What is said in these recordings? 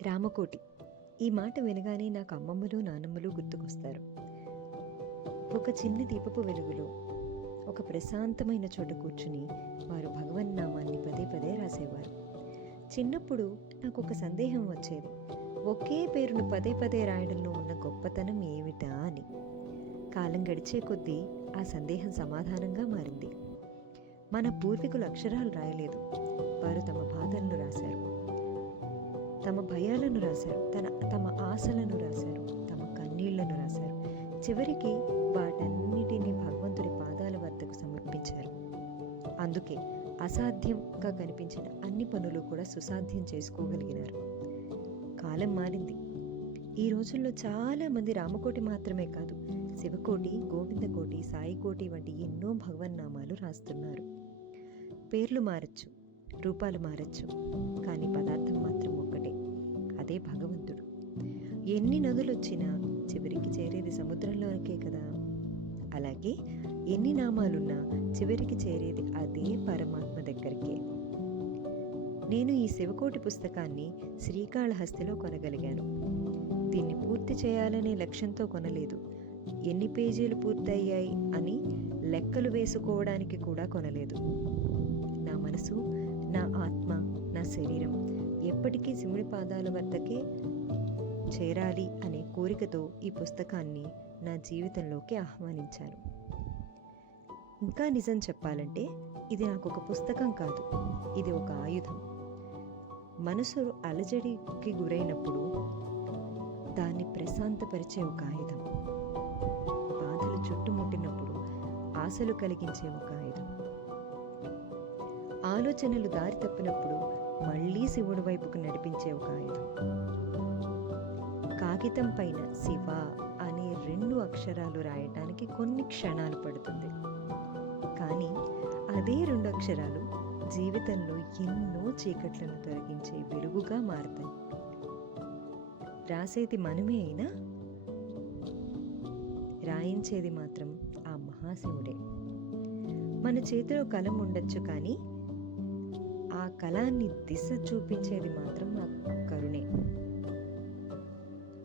రామకోటి. ఈ మాట వినగానే నాకు అమ్మమ్మలు, నానమ్మలు గుర్తుకొస్తారు. ఒక చిన్న దీపపు వెలుగులో ఒక ప్రశాంతమైన చోట కూర్చుని వారు భగవన్నామాన్ని పదే పదే రాసేవారు. చిన్నప్పుడు నాకు ఒక సందేహం వచ్చేది, ఒకే పేరును పదే పదే రాయడంలో ఉన్న గొప్పతనం ఏమిటా అని. కాలం గడిచే కొద్దీ ఆ సందేహం సమాధానంగా మారింది. మన పూర్వీకులు అక్షరాలు రాయలేదు, వారు తమ బాధలను రాశారు, తమ భయాలను రాశారు, తమ ఆశలను రాశారు, తమ కన్నీళ్లను రాశారు. చివరికి వాటన్నిటినీ భగవంతుడి పాదాల వద్దకు సమర్పించారు. అందుకే అసాధ్యంగా కనిపించిన అన్ని పనులు కూడా సుసాధ్యం చేసుకోగలిగినారు. కాలం మారింది. ఈ రోజుల్లో చాలామంది రామకోటి మాత్రమే కాదు, శివకోటి, గోవిందకోటి, సాయికోటి వంటి ఎన్నో భగవన్నామాలు రాస్తున్నారు. పేర్లు మారచ్చు, రూపాలు మారచ్చు, కానీ పదార్థం మాత్రం ఒక్కటే, అదే భగవంతుడు. ఎన్ని నదులు వచ్చినా చివరికి చేరేది సముద్రంలోనికే కదా. అలాగే ఎన్ని నామాలున్నా చివరికి చేరేది అదే పరమాత్మ దగ్గరికే. నేను ఈ శివకోటి పుస్తకాన్ని శ్రీకాళహస్తిలో కొనగలిగాను. దీన్ని పూర్తి చేయాలనే లక్ష్యంతో కొనలేదు, ఎన్ని పేజీలు పూర్తయ్యాయి అని లెక్కలు వేసుకోవడానికి కూడా కొనలేదు. నా మనసు, నా ఆత్మ, నా శరీరం ఎప్పటికీ శివుడి పాదాల వద్దకే చేరాలి అనే కోరికతో ఈ పుస్తకాన్ని నా జీవితంలోకి ఆహ్వానించాను. ఇంకా నిజం చెప్పాలంటే ఇది నాకు ఒక పుస్తకం కాదు, ఇది ఒక ఆయుధం. మనసు అలజడికి గురైనప్పుడు దాన్ని ప్రశాంతపరిచే ఒక ఆయుధం. బాధలు చుట్టుముట్టినప్పుడు ఆశలు కలిగించే ఒక ఆయుధం. ఆలోచనలు దారి తప్పినప్పుడు మళ్ళీ శివుడి వైపుకు నడిపించే ఒక ఆయుధం. కాగితం పైన శివ అనే 2 అక్షరాలు రాయటానికి కొన్ని క్షణాలు పడుతుంది, కానీ అదే 2 అక్షరాలు జీవితంలో ఎన్నో చీకట్లను తొలగించే వెలుగుగా మారతాయి. రాసేది మనమే అయినా రాయించేది మాత్రం ఆ మహాశివుడే. మన చేతిలో కలం ఉండొచ్చు, కానీ ఆ కలాన్ని దిశ చూపించేది మాత్రం ఆ కరుణే.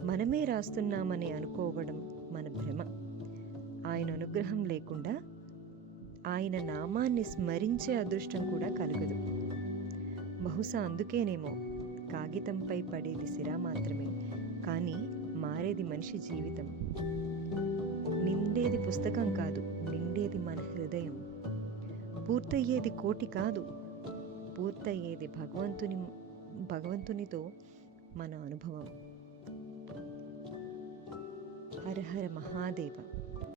మనమే రాస్తున్నామని అనుకోవడం మన భ్రమ. ఆయన అనుగ్రహం లేకుండా ఆయన నామాన్ని స్మరించే అదృష్టం కూడా కలగదు. బహుశా అందుకేనేమో కాగితంపై పడేది సిరా మాత్రమే, కానీ మారేది మనిషి జీవితం. నిండేది పుస్తకం కాదు, నిండేది మన హృదయం. పూర్తయ్యేది కోటి కాదు, పూర్తయ్యేది భగవంతునితో మన అనుభవం. హర హర మహాదేవ.